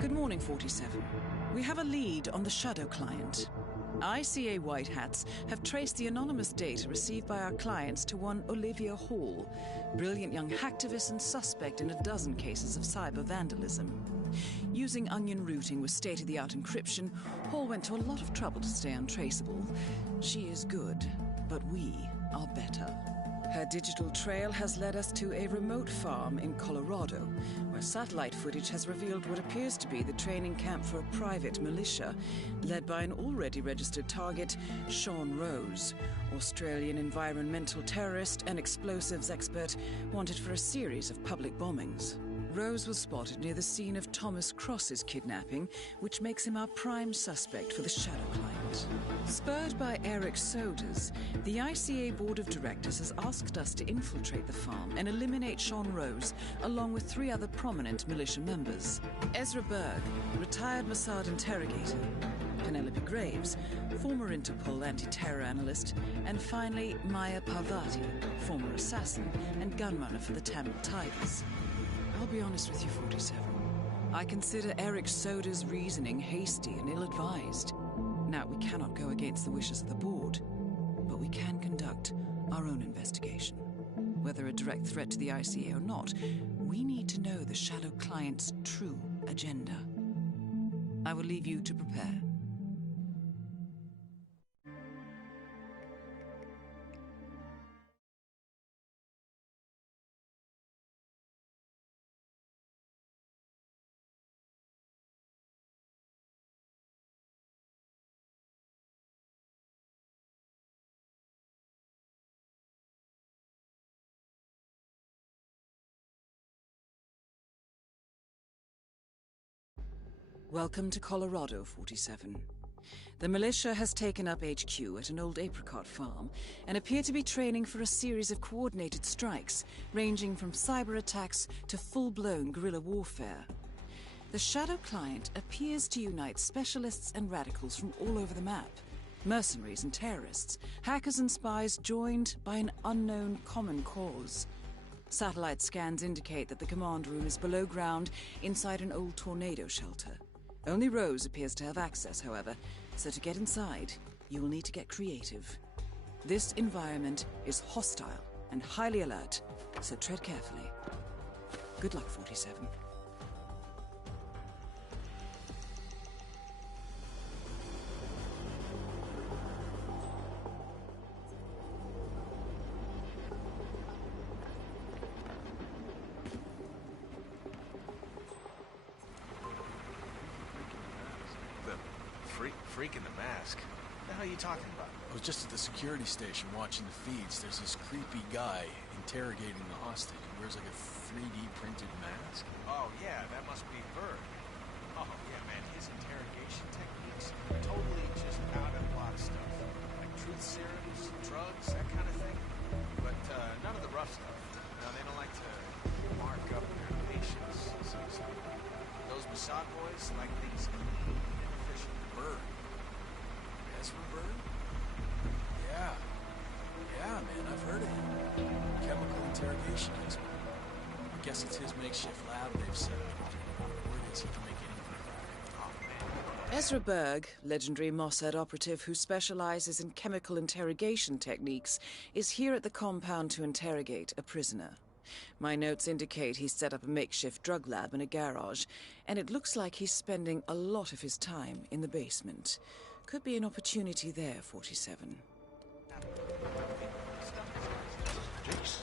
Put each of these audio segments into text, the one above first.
Good morning, 47. We have a lead on the Shadow client. ICA White Hats have traced the anonymous data received by our clients to one Olivia Hall, brilliant young hacktivist and suspect in a dozen cases of cyber vandalism. Using onion routing with state-of-the-art encryption, Hall went to a lot of trouble to stay untraceable. She is good, but we are better. Her digital trail has led us to a remote farm in Colorado, where satellite footage has revealed what appears to be the training camp for a private militia, led by an already registered target, Sean Rose, Australian environmental terrorist and explosives expert wanted for a series of public bombings. Rose was spotted near the scene of Thomas Cross's kidnapping, which makes him our prime suspect for the Shadow client. Spurred by Erich Soders, the ICA Board of Directors has asked us to infiltrate the farm and eliminate Sean Rose, along with 3 other prominent militia members. Ezra Berg, retired Mossad interrogator, Penelope Graves, former Interpol anti-terror analyst, and finally Maya Parvati, former assassin and gunrunner for the Tamil Tigers. I'll be honest with you, 47. I consider Erich Soders' reasoning hasty and ill-advised. Now, we cannot go against the wishes of the board, but we can conduct our own investigation. Whether a direct threat to the ICA or not, we need to know the Shadow client's true agenda. I will leave you to prepare. Welcome to Colorado, 47. The militia has taken up HQ at an old apricot farm and appear to be training for a series of coordinated strikes, ranging from cyber attacks to full-blown guerrilla warfare. The Shadow client appears to unite specialists and radicals from all over the map. Mercenaries and terrorists, hackers and spies joined by an unknown common cause. Satellite scans indicate that the command room is below ground inside an old tornado shelter. Only Rose appears to have access, however, so to get inside, you will need to get creative. This environment is hostile and highly alert, so tread carefully. Good luck, 47. Freak in the mask? What the hell are you talking about? I was just at the security station watching the feeds. There's this creepy guy interrogating the hostage. He wears like a 3D printed mask. Oh, yeah, that must be Bird. Oh, yeah, man, his interrogation techniques are totally just out-of-the-box stuff. Like truth serums, drugs, that kind of thing. But none of the rough stuff. No, they don't like to mark up their patients. So those Mossad boys like things clean and efficient. Bird. Ezra Bird? Yeah. Yeah, man, I've heard of him. Chemical interrogation expert. I guess it's his makeshift lab they've set up. Word is he can make anything. Oh, man. Ezra Berg, legendary Mossad operative who specializes in chemical interrogation techniques, is here at the compound to interrogate a prisoner. My notes indicate he's set up a makeshift drug lab in a garage, and it looks like he's spending a lot of his time in the basement. Could be an opportunity there, 47. Jeez.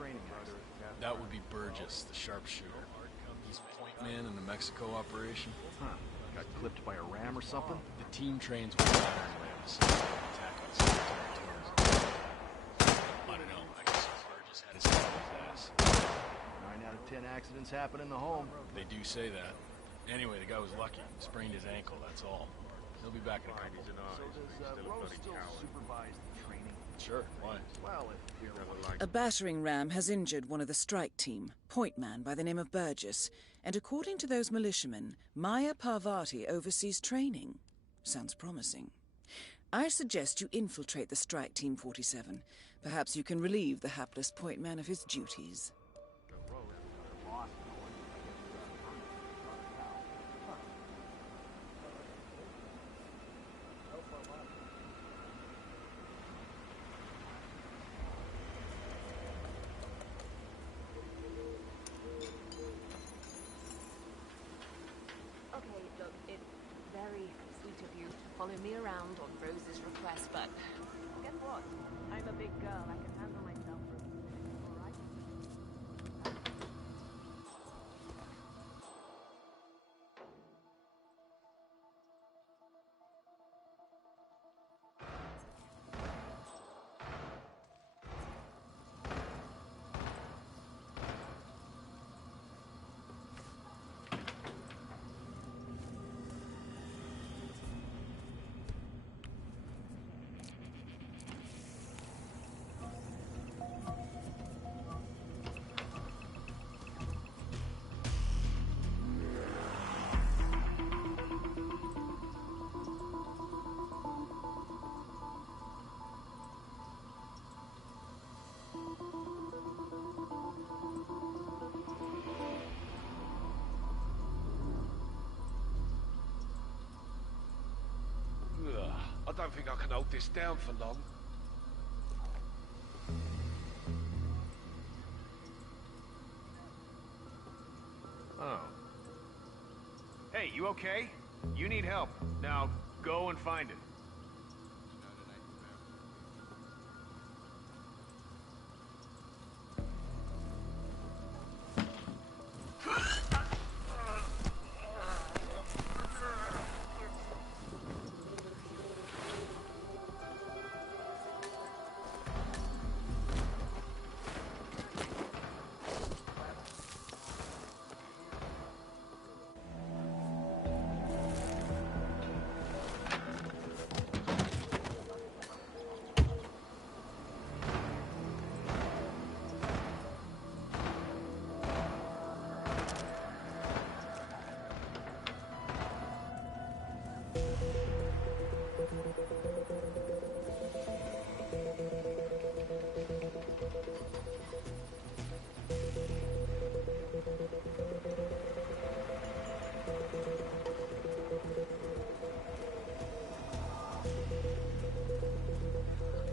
training, brother. That would be Burgess, the sharpshooter. He's point man in the Mexico operation. Huh. Got clipped by a ram or something? The team trains with battering rams. Attack on secondary tourism. I don't know. I guess Burgess had his head on his ass. 9 out of 10 accidents happen in the home. They do say that. Anyway, the guy was lucky. Sprained his ankle, that's all. He'll be back in a couple. So does Rose still supervise the training? Sure, why? Well, A battering ram has injured one of the strike team, point man by the name of Burgess, and according to those militiamen, Maya Parvati oversees training. Sounds promising. I suggest you infiltrate the strike team 47. Perhaps you can relieve the hapless point man of his duties. Okay, look, it's very sweet of you to follow me around on Rose's request, but guess what? I'm a big girl. I can handle myself. All right? I don't think I can hold this down for long. Oh. Hey, you okay? You need help. Now, go and find it.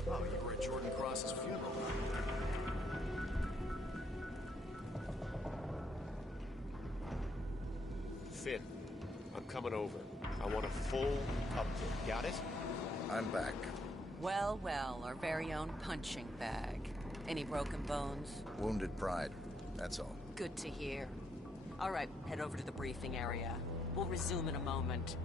Oh, you were at Jordan Cross's funeral. Finn, I'm coming over. I want a full update. Got it? I'm back. Well, well, our very own punching bag. Any broken bones? Wounded pride, that's all. Good to hear. All right, head over to the briefing area. We'll resume in a moment.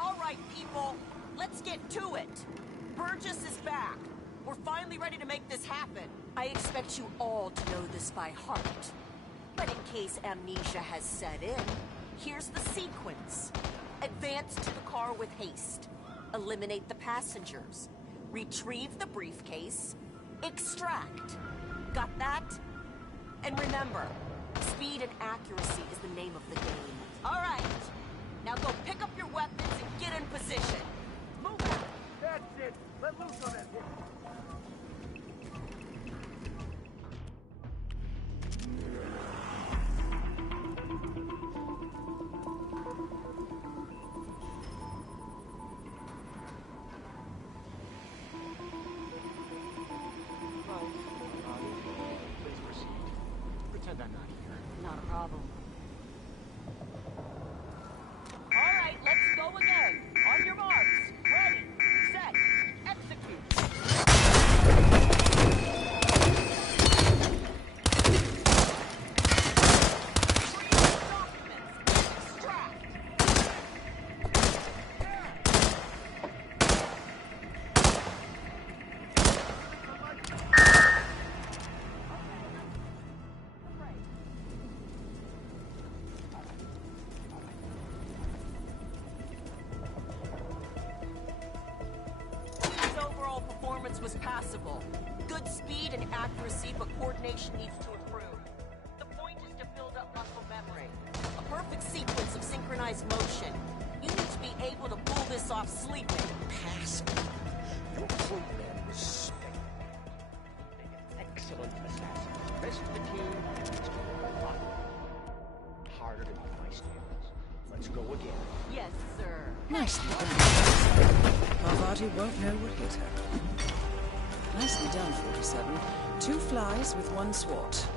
All right, people, let's get to it. Burgess is back. We're finally ready to make this happen. I expect you all to know this by heart. But in case amnesia has set in, here's the sequence. Advance to the car with haste. Eliminate the passengers. Retrieve the briefcase. Extract. Got that? And remember, speed and accuracy is the name of the game. All right. Now go pick up your weapons and get in position. Move out. That's it. Let loose on that. accuracy, but coordination needs to improve. The point is to build up muscle memory. A perfect sequence of synchronized motion. You need to be able to pull this off sleeping. Pass. Your program was spent. Make an excellent assassin. The rest of the team needs to be a lot harder to meet my standards. Let's go again. Yes, sir. Nicely done. Parvati won't know what hit her. Nicely done, 47. 2 flies with 1 swat.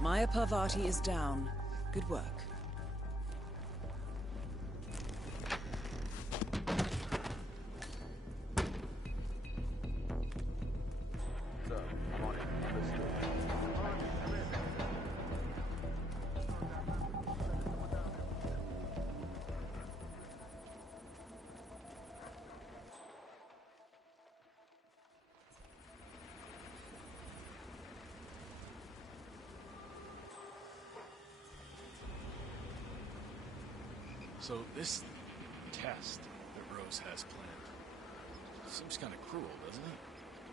Maya Parvati is down. Good work. So this test that Rose has planned seems kind of cruel, doesn't it?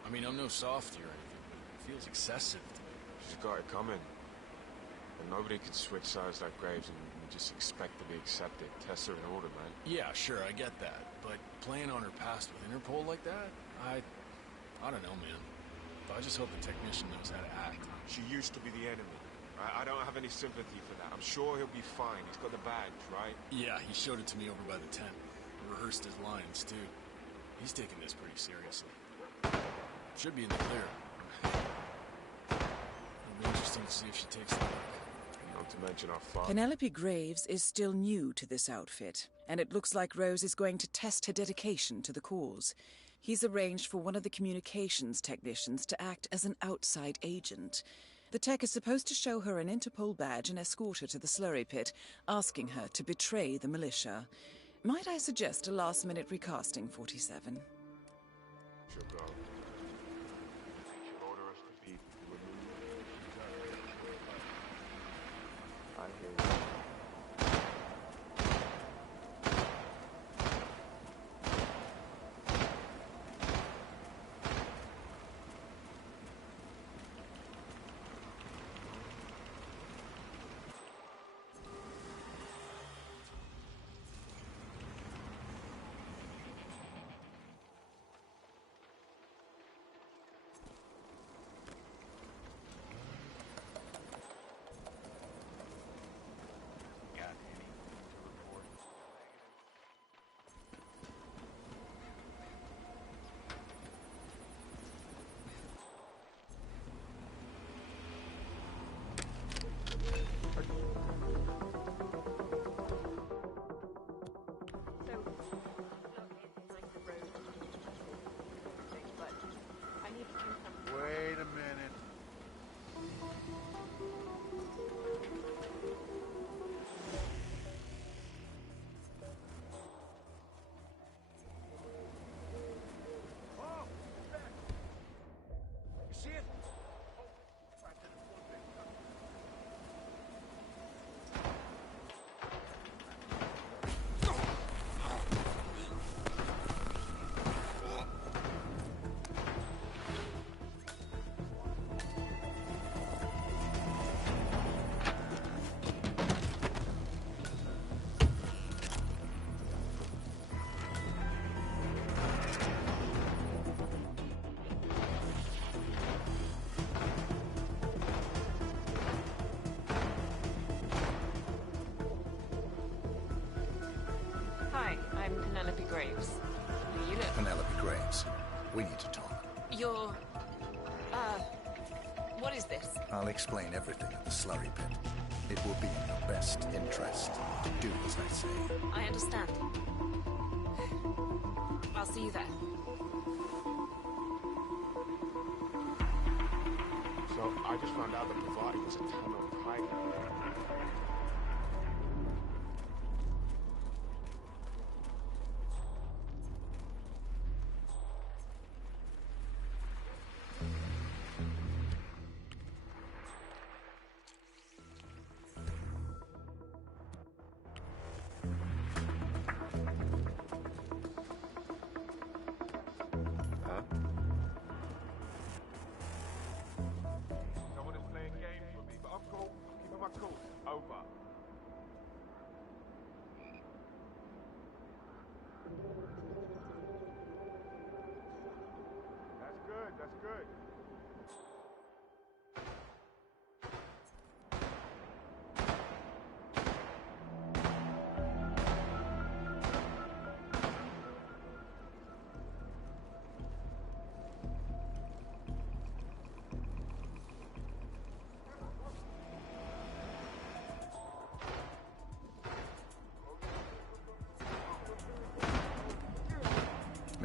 I mean, I'm no softie or anything, but it feels excessive to me. She's got it coming. And nobody can switch sides like Graves and just expect to be accepted. Tests are in order, man. Yeah, sure, I get that. But playing on her past with Interpol like that? I don't know, man. I just hope the technician knows how to act. She used to be the enemy. I don't have any sympathy for that. I'm sure he'll be fine. He's got the badge, right? Yeah, he showed it to me over by the tent. Rehearsed his lines, too. He's taking this pretty seriously. Should be in the clear. It'll be interesting to see if she takes the work. Not to mention our father. Penelope Graves is still new to this outfit, and it looks like Rose is going to test her dedication to the cause. He's arranged for one of the communications technicians to act as an outside agent. The tech is supposed to show her an Interpol badge and escort her to the slurry pit, asking her to betray the militia. Might I suggest a last-minute recasting, 47? She'll go. She'll order us to be removed. I hear you. Wait a minute. Oh, back. You see it? Hi, I'm Penelope Graves. You look... Penelope Graves. We need to talk. You're... what is this? I'll explain everything at the slurry pit. It will be in your best interest to do as I say. I understand. I'll see you there. So, I just found out that Parvati was a ton of hiding.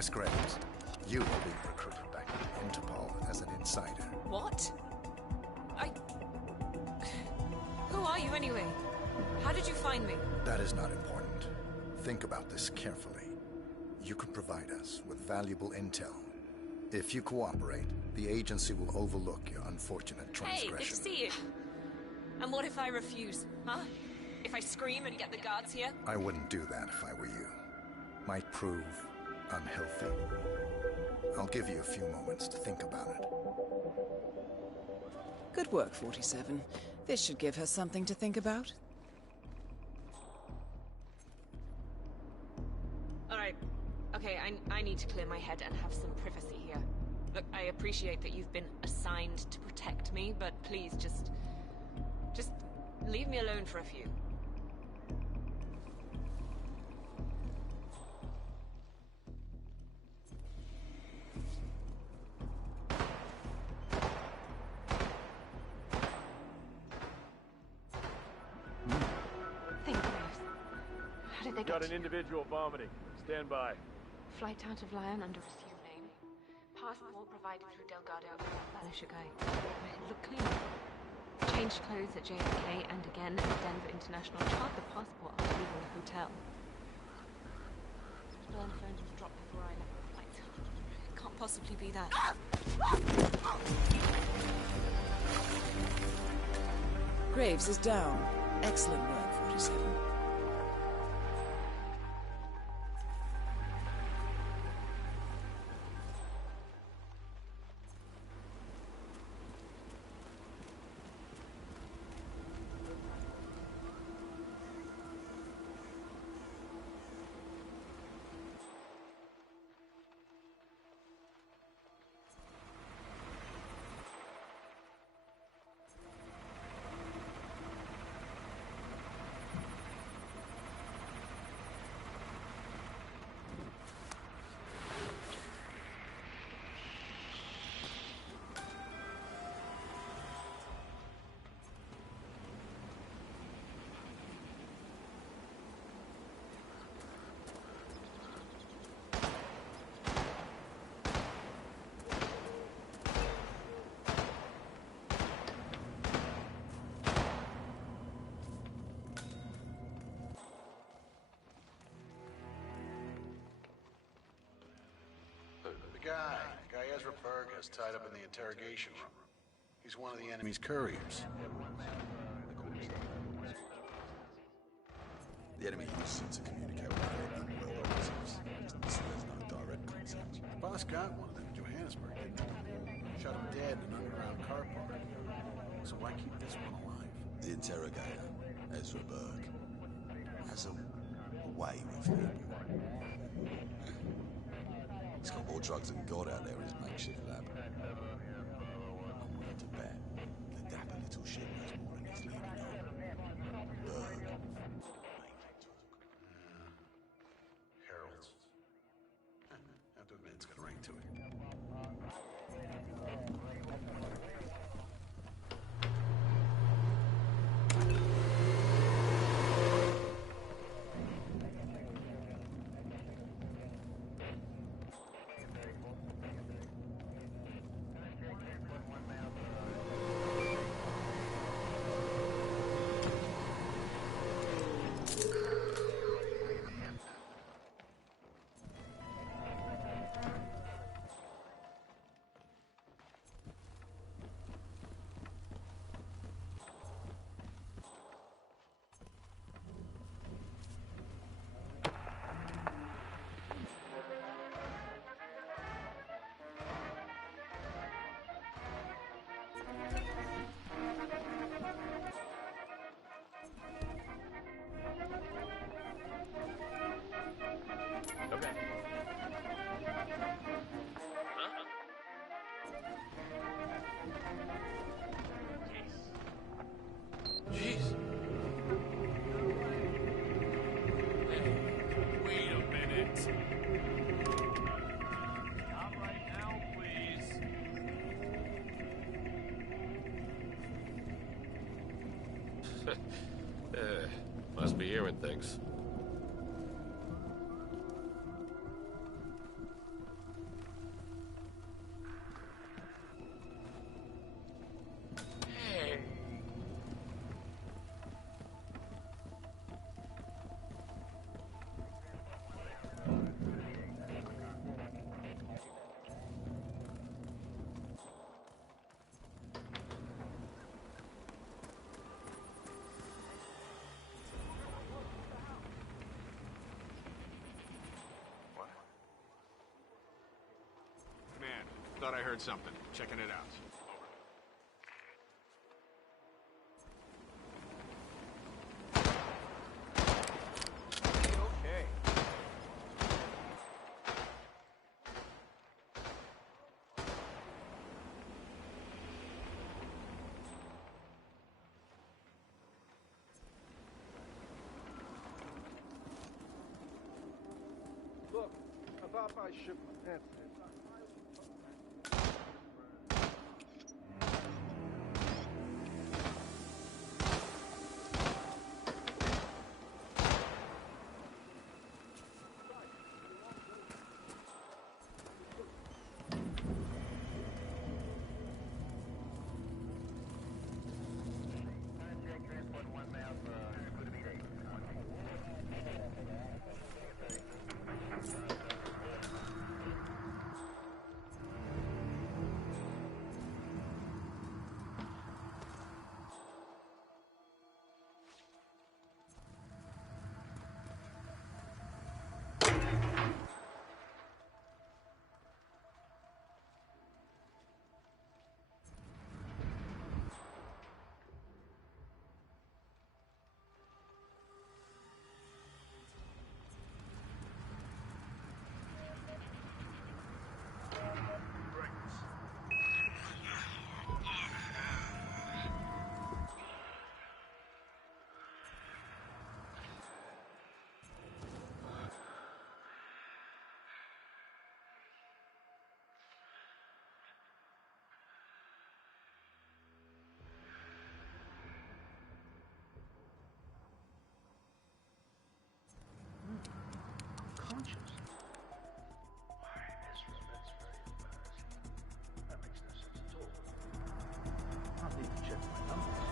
Miss Graves, you are being recruited back to Interpol as an insider. What? Who are you anyway? How did you find me? That is not important. Think about this carefully. You can provide us with valuable intel. If you cooperate, the agency will overlook your unfortunate transgression. Hey, good to see you. And what if I refuse, huh? If I scream and get the guards here? I wouldn't do that if I were you. Might prove unhealthy. I'll give you a few moments to think about it. Good work, 47. This should give her something to think about. Alright. Okay, I need to clear my head and have some privacy here. Look, I appreciate that you've been assigned to protect me, but please just leave me alone for a few. Got an individual vomiting. Stand by. Flight out of Lyon under assumed name. Passport provided through Delgado Balashagai. Look clean. Changed clothes at JFK and again at Denver International. Charged the passport after leaving the hotel. Burner phone was dropped before I left the flight. It can't possibly be that. Graves is down. Excellent work, 47. The guy Ezra Berg has tied up in the interrogation room. He's one of the enemy's couriers. The enemy uses it to communicate with their world operatives, so there's no direct contact. The boss got one of them in Johannesburg, didn't he? Shot him dead in an underground car park. So why keep this one alive? The interrogator, Ezra Berg, has a way with people. He's got more drugs than God out there in his makeshift lab. I'm willing to bet the dapper little shit knows more than he's leaving on. Berg. Harold's. I have to admit, it's got a ring to it. Must be hearing things. thought I heard something. Checking it out. Okay. Look, about my shipment. Conscious. Why, that's very embarrassing. That makes no sense at all. I'll need to check my numbers.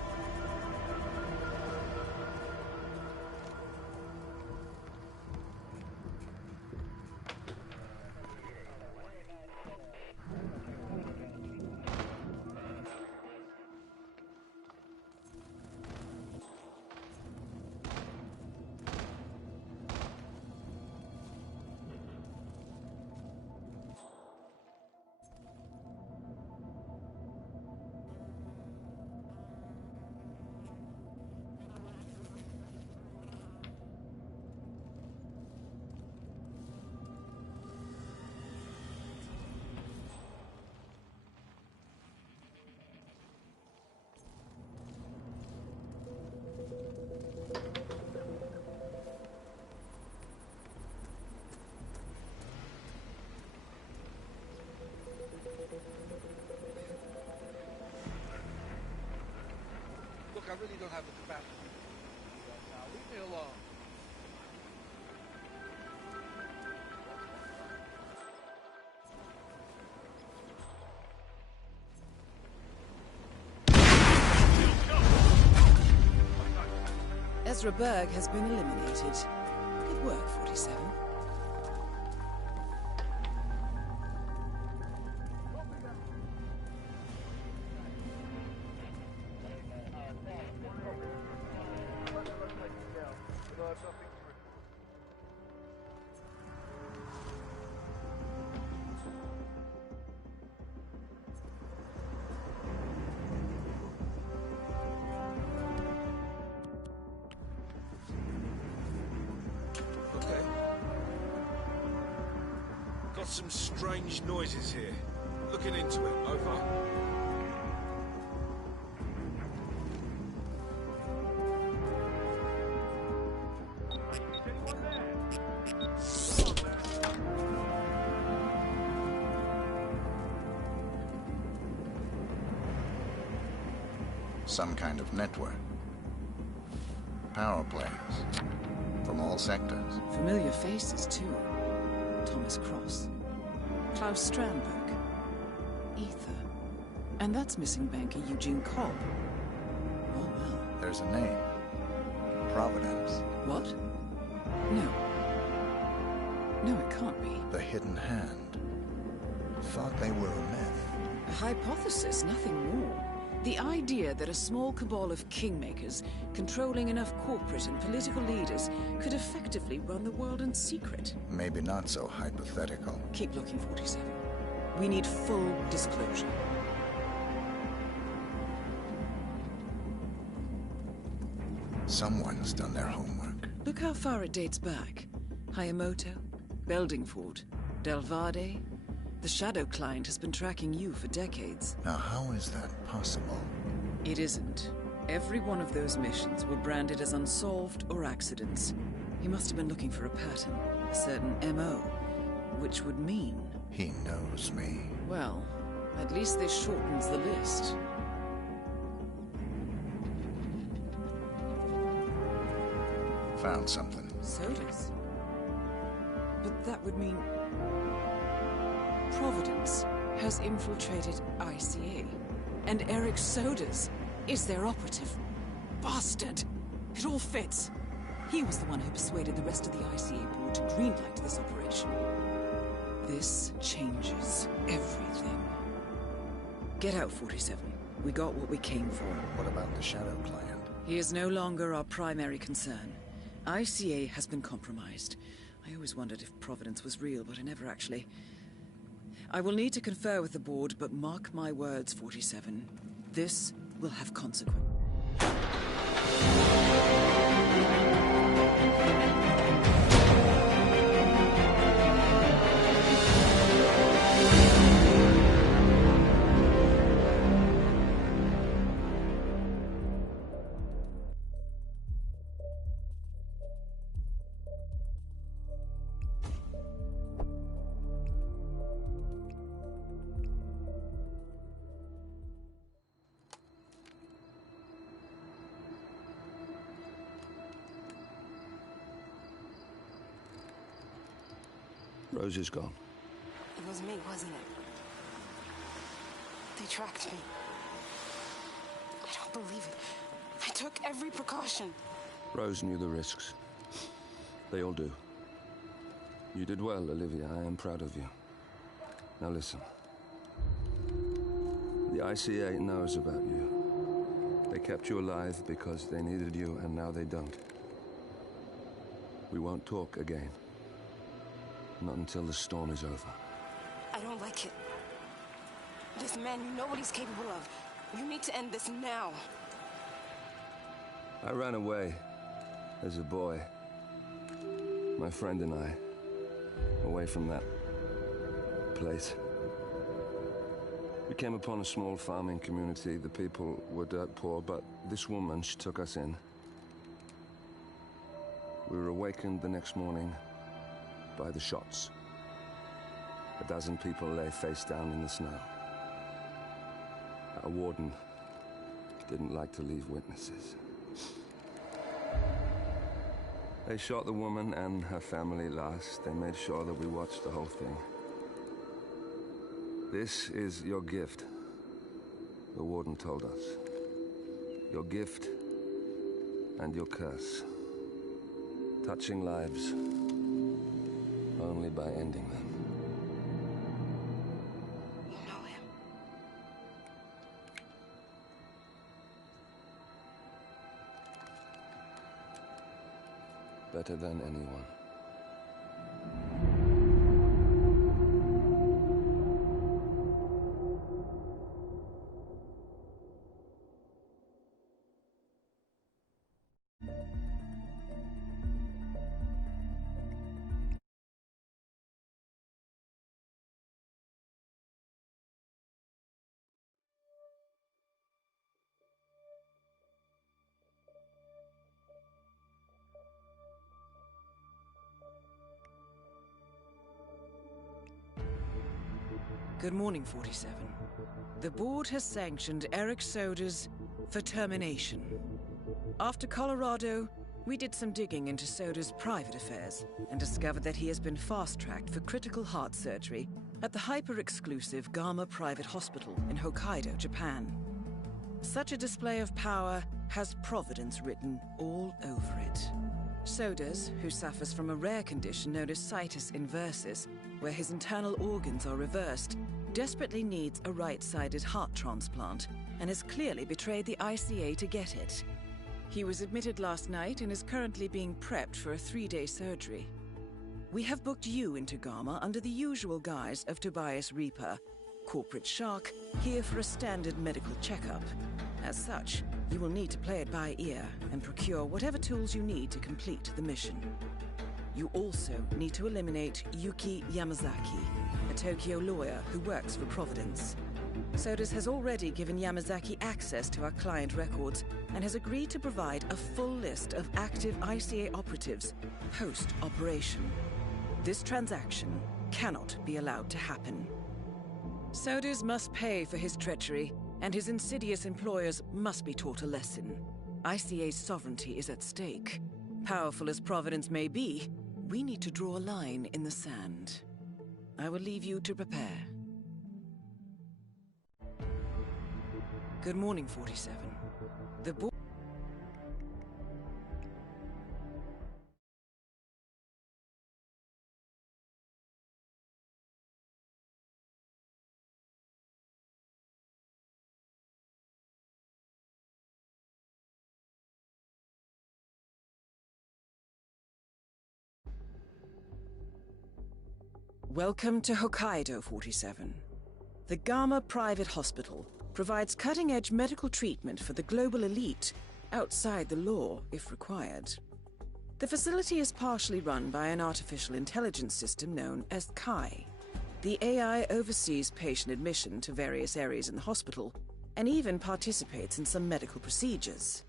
Look, I really don't have the capacity right now. Leave me alone. Ezra Berg has been eliminated. Good work, 47. Got some strange noises here. Looking into it. Over. Some kind of network. Power plays. From all sectors. Familiar faces, too. Thomas Cross. Klaus Strandberg. Ether. And that's missing banker Eugene Cobb. Oh, well. There's a name. Providence. What? No. No, it can't be. The Hidden Hand. Thought they were a myth. A hypothesis, nothing more. The idea that a small cabal of kingmakers, controlling enough corporate and political leaders, could effectively run the world in secret. Maybe not so hypothetical. Keep looking, 47. We need full disclosure. Someone's done their homework. Look how far it dates back. Hayamoto, Beldingford, Delvade. The Shadow Client has been tracking you for decades. Now, how is that possible? It isn't. Every one of those missions were branded as unsolved or accidents. He must have been looking for a pattern, a certain MO, which would mean... He knows me. Well, at least this shortens the list. Found something. Soders? But that would mean... Providence has infiltrated ICA. And Erich Soders is their operative. Bastard! It all fits. He was the one who persuaded the rest of the ICA board to greenlight this operation. This changes everything. Get out, 47. We got what we came for. What about the Shadow Client? He is no longer our primary concern. ICA has been compromised. I always wondered if Providence was real, but I never actually... I will need to confer with the board, but mark my words, 47. This will have consequence. Rose is gone. It was me, wasn't it? They tracked me. I don't believe it. I took every precaution. Rose knew the risks. They all do. You did well, Olivia. I am proud of you. Now listen. The ICA knows about you. They kept you alive because they needed you, and now they don't. We won't talk again. Not until the storm is over. I don't like it. This man, you know what he's capable of. You need to end this now. I ran away as a boy. My friend and I. Away from that place. We came upon a small farming community. The people were dirt poor, but this woman, she took us in. We were awakened the next morning by the shots. A dozen people lay face down in the snow. Our warden didn't like to leave witnesses. They shot the woman and her family last. They made sure that we watched the whole thing. This is your gift, the warden told us. Your gift and your curse. Touching lives only by ending them. You know him? Better than anyone. Good morning, 47. The board has sanctioned Erich Soders for termination. After Colorado, we did some digging into Soders' private affairs and discovered that he has been fast-tracked for critical heart surgery at the hyper-exclusive Gama Private Hospital in Hokkaido, Japan. Such a display of power has Providence written all over it. Soders, who suffers from a rare condition known as situs inversus, where his internal organs are reversed, desperately needs a right-sided heart transplant and has clearly betrayed the ICA to get it. He was admitted last night and is currently being prepped for a 3-day surgery. We have booked you into Gamma under the usual guise of Tobias Reaper, corporate shark, here for a standard medical checkup. As such, you will need to play it by ear and procure whatever tools you need to complete the mission. You also need to eliminate Yuki Yamazaki, a Tokyo lawyer who works for Providence. Soders has already given Yamazaki access to our client records and has agreed to provide a full list of active ICA operatives post-operation. This transaction cannot be allowed to happen. Soders must pay for his treachery, and his insidious employers must be taught a lesson. ICA's sovereignty is at stake. Powerful as Providence may be, we need to draw a line in the sand. I will leave you to prepare. Good morning, 47. The board... Welcome to Hokkaido, 47. The Gamma Private Hospital provides cutting-edge medical treatment for the global elite, outside the law if required. The facility is partially run by an artificial intelligence system known as Kai. The AI oversees patient admission to various areas in the hospital, and even participates in some medical procedures.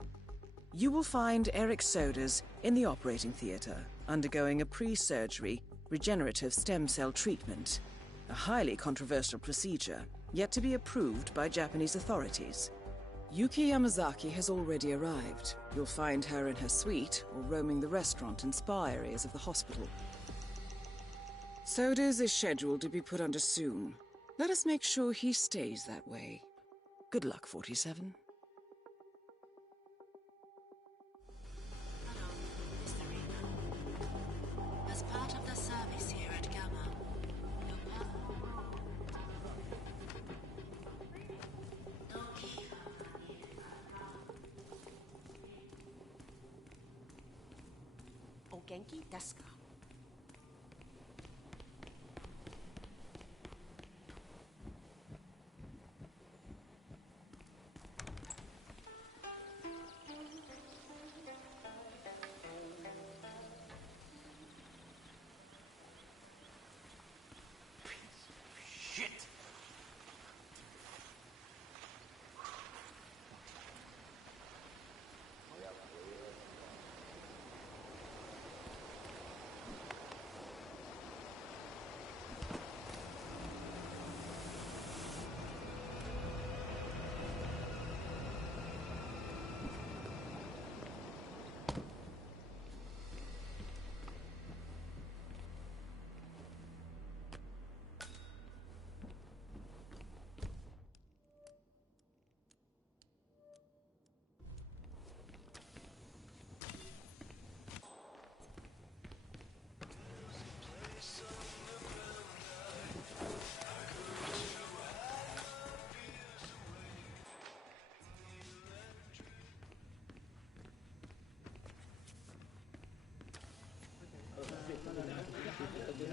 You will find Erich Soders in the operating theater, undergoing a pre-surgery regenerative stem cell treatment, a highly controversial procedure, yet to be approved by Japanese authorities. Yuki Yamazaki has already arrived. You'll find her in her suite or roaming the restaurant and spa areas of the hospital. Soders is scheduled to be put under soon. Let us make sure he stays that way. Good luck, 47. As part of the service here at Gamma, O genki desu ka? Shit!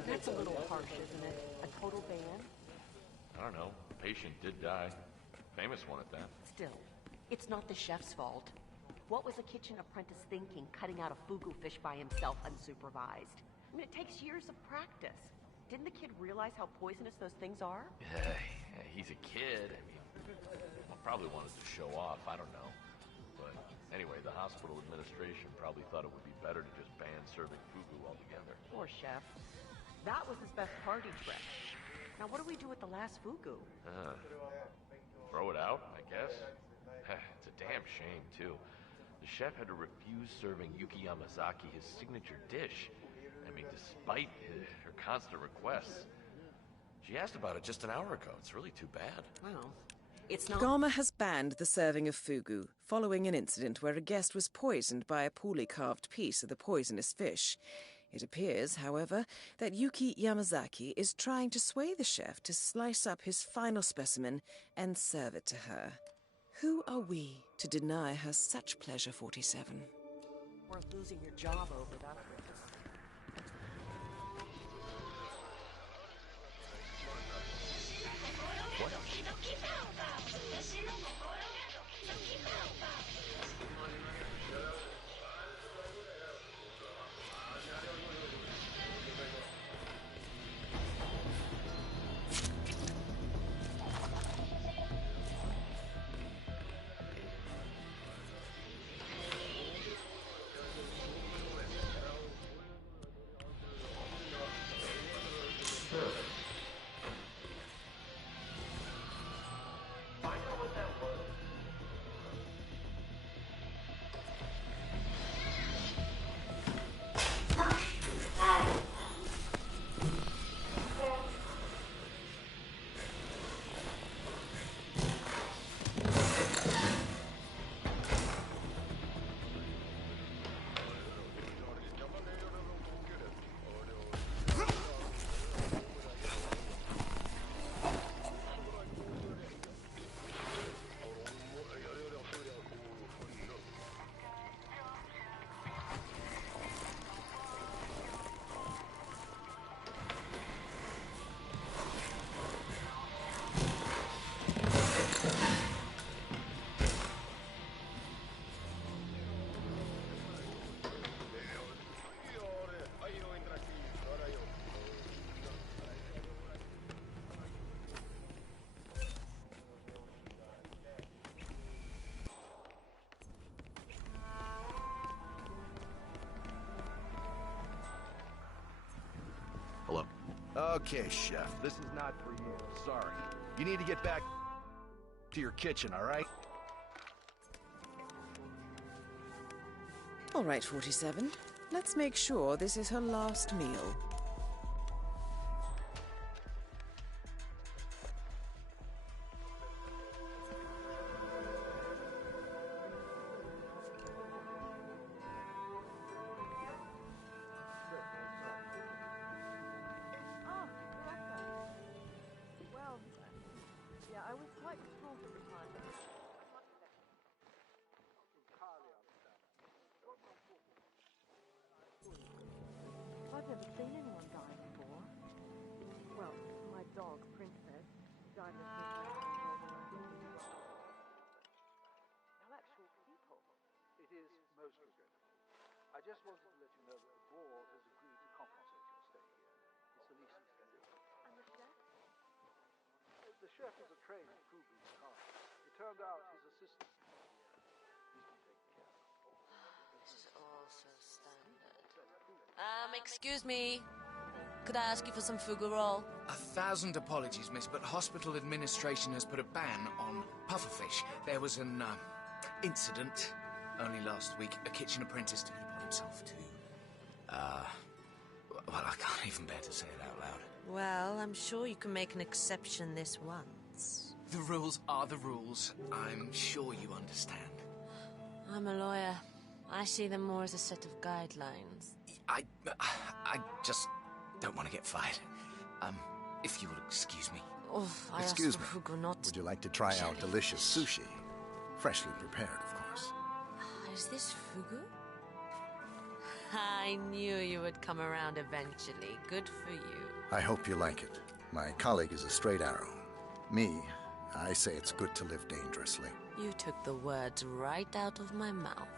That's a little harsh, isn't it? A total ban? I don't know. A patient did die. Famous one at that. Still, it's not the chef's fault. What was a kitchen apprentice thinking, cutting out a fugu fish by himself unsupervised? I mean, it takes years of practice. Didn't the kid realize how poisonous those things are? Yeah, he's a kid. I mean, probably wanted to show off. I don't know. But anyway, the hospital administration probably thought it would be better to just ban serving fugu altogether. Poor chef. That was his best party trick. Now what do we do with the last fugu? Throw it out, I guess. It's a damn shame, too. The chef had to refuse serving Yuki Yamazaki his signature dish. I mean, despite her constant requests. She asked about it just an hour ago. It's really too bad. Well, it's not... Gamma has banned the serving of fugu, following an incident where a guest was poisoned by a poorly carved piece of the poisonous fish. It appears, however, that Yuki Yamazaki is trying to sway the chef to slice up his final specimen and serve it to her. Who are we to deny her such pleasure, 47? Worth losing your job over that. Okay, Chef, this is not for you. Sorry. You need to get back to your kitchen, all right? All right, 47. Let's make sure this is her last meal. I've never seen anyone die before. Well, my dog, Princess, died in a Now actual people. It is most regrettable. I just wanted to let you know that the board has agreed to compensate your stay here. It's the least we can do. And the chef? The chef is a trained Fugu carver. It turned out his assistant he's been taken care of. This is all so standard. Excuse me. Could I ask you for some fugu roll? 1,000 apologies, miss, but hospital administration has put a ban on pufferfish. There was an, incident only last week. A kitchen apprentice took it upon himself to, well, I can't even bear to say it out loud. Well, I'm sure you can make an exception this once. The rules are the rules. I'm sure you understand. I'm a lawyer. I see them more as a set of guidelines. I just don't want to get fired. If you would excuse me. Excuse me. Would you like to try our delicious sushi? Freshly prepared, of course. Is this fugu? I knew you would come around eventually. Good for you. I hope you like it. My colleague is a straight arrow. Me, I say it's good to live dangerously. You took the words right out of my mouth.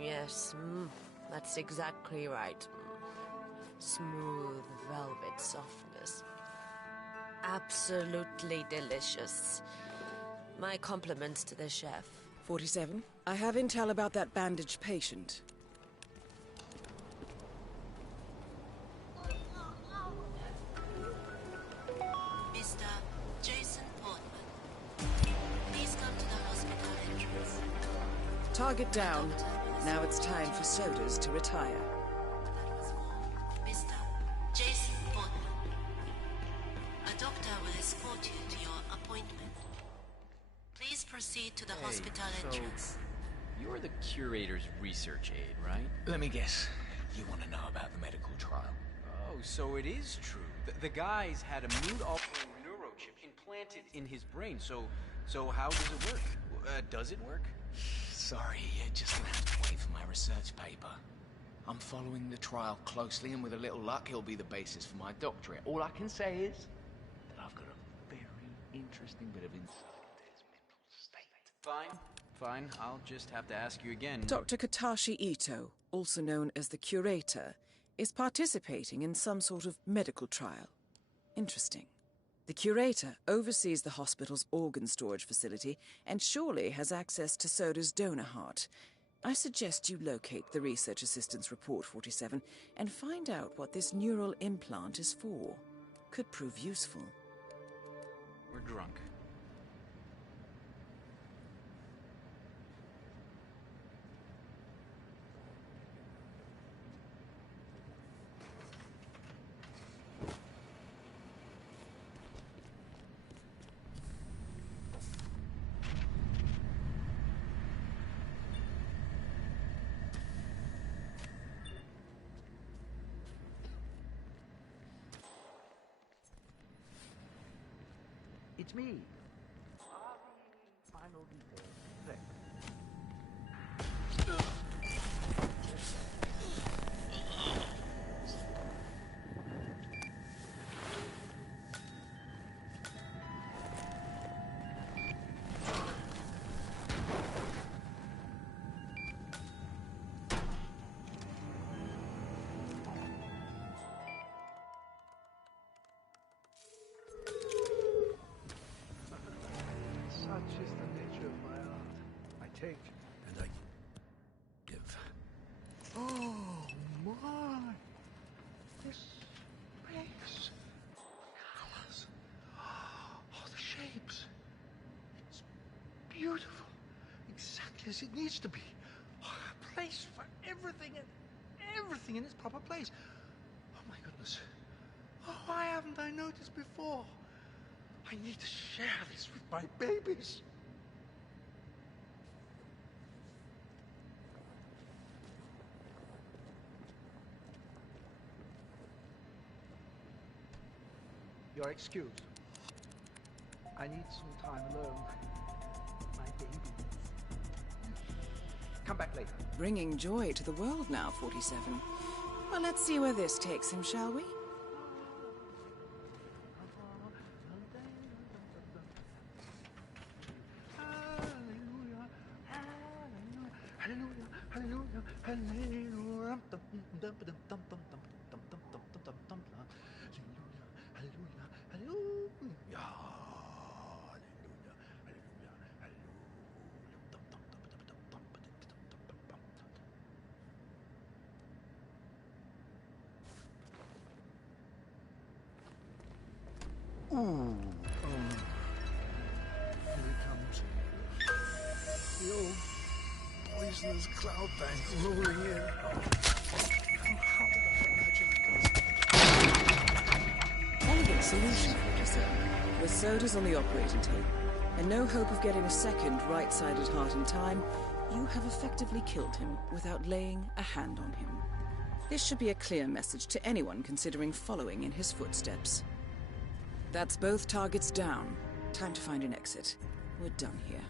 Yes, that's exactly right. Smooth velvet softness. Absolutely delicious. My compliments to the chef. 47. I have intel about that bandaged patient. Mr. Jason Portman, please come to the hospital entrance. Target down. Now it's time for Soders to retire. Mr. Jason Portman, a doctor will escort you to your appointment. Please proceed to the hospital entrance. You're the curator's research aide, right? Let me guess. You want to know about the medical trial? Oh, so it is true. The guy's had a mood-altering neurochip implanted in his brain. So how does it work? Does it work? Sorry, you're just gonna have to wait for my research paper. I'm following the trial closely, and with a little luck, it'll be the basis for my doctorate. All I can say is that I've got a very interesting bit of insight into his mental state. Fine. I'll just have to ask you again. Dr. Katashi Ito, also known as the curator, is participating in some sort of medical trial. Interesting. The curator oversees the hospital's organ storage facility and surely has access to Soders' donor heart. I suggest you locate the research assistant's report, 47, and find out what this neural implant is for. Could prove useful. We're drunk. It's me. Final details. Correct. Such is the nature of my art. I take and I give. Oh my! This place beautiful. Exactly as it needs to be. Oh, a place for everything and everything in its proper place. Oh my goodness. Oh, why haven't I noticed before? I need to share this with my babies. You're excused. I need some time alone. My babies. Come back later. Bringing joy to the world now, 47. Well, let's see where this takes him, shall we? Ooh. Here he comes. The old poisonous cloud bank rolling in. How did I imagine? Elegant solution, 47. With Soders on the operating table, and no hope of getting a second right-sided heart in time, you have effectively killed him without laying a hand on him. This should be a clear message to anyone considering following in his footsteps. That's both targets down. Time to find an exit. We're done here.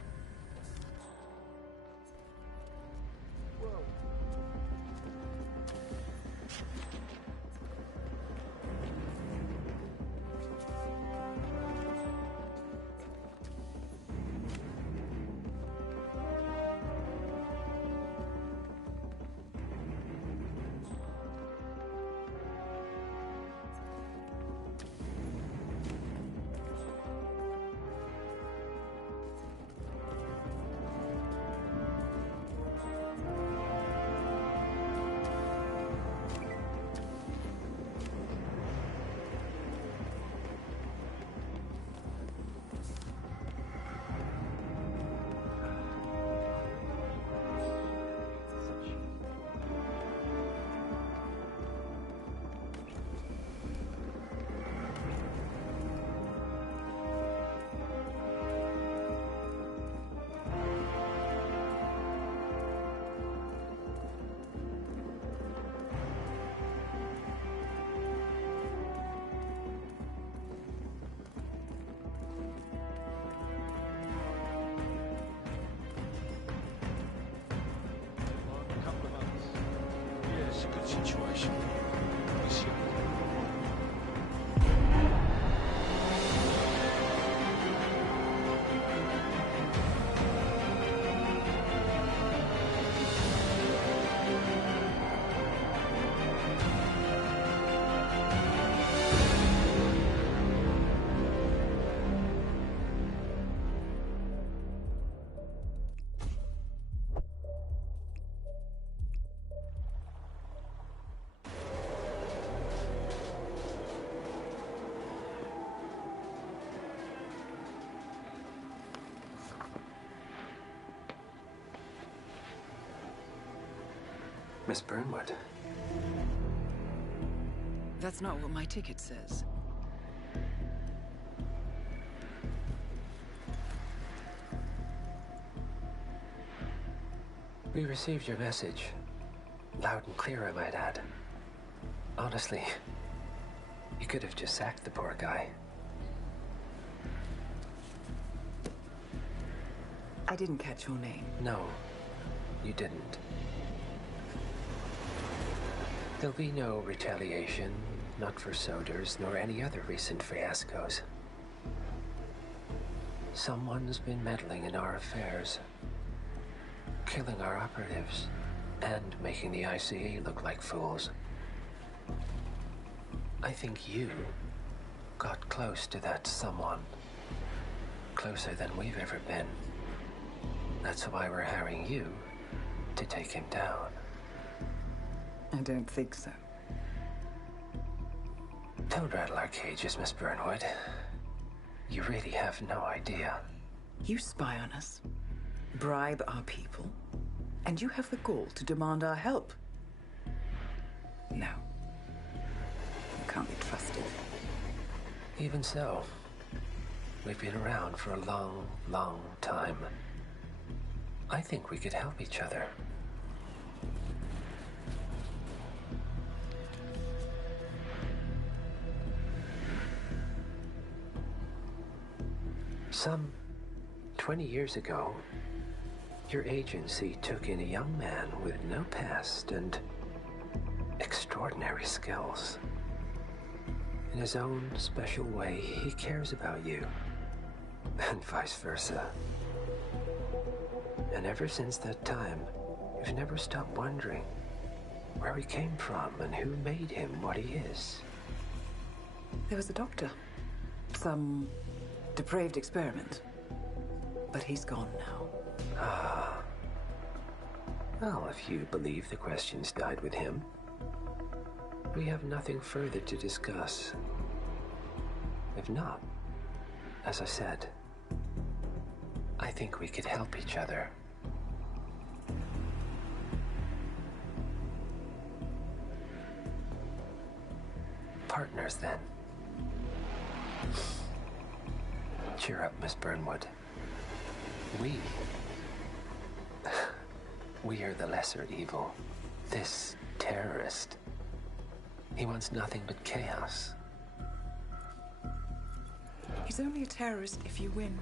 Situation. Miss Burnwood. That's not what my ticket says. We received your message. Loud and clear, I might add. Honestly, you could have just sacked the poor guy. I didn't catch your name. No, you didn't. There'll be no retaliation, not for Soders, nor any other recent fiascos. Someone's been meddling in our affairs, killing our operatives, and making the ICE look like fools. I think you got close to that someone. Closer than we've ever been. That's why we're hiring you to take him down. I don't think so. Don't rattle our cages, Miss Burnwood. You really have no idea. You spy on us. bribe our people, and you have the gall to demand our help. No. You can't be trusted. Even so, we've been around for a long, long time. I think we could help each other. Some 20 years ago, your agency took in a young man with no past and extraordinary skills. In his own special way, he cares about you, and vice versa. And ever since that time, we've never stopped wondering where he came from and who made him what he is. There was a doctor. Some depraved experiment. But he's gone now. Ah. Well, if you believe the questions died with him, we have nothing further to discuss. If not, as I said, I think we could help each other. Partners, then. Cheer up, Miss Burnwood. We are the lesser evil. This terrorist, he wants nothing but chaos. He's only a terrorist if you win.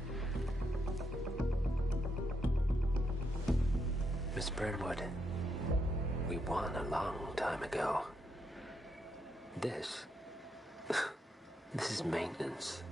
Miss Burnwood, we won a long time ago. This is maintenance.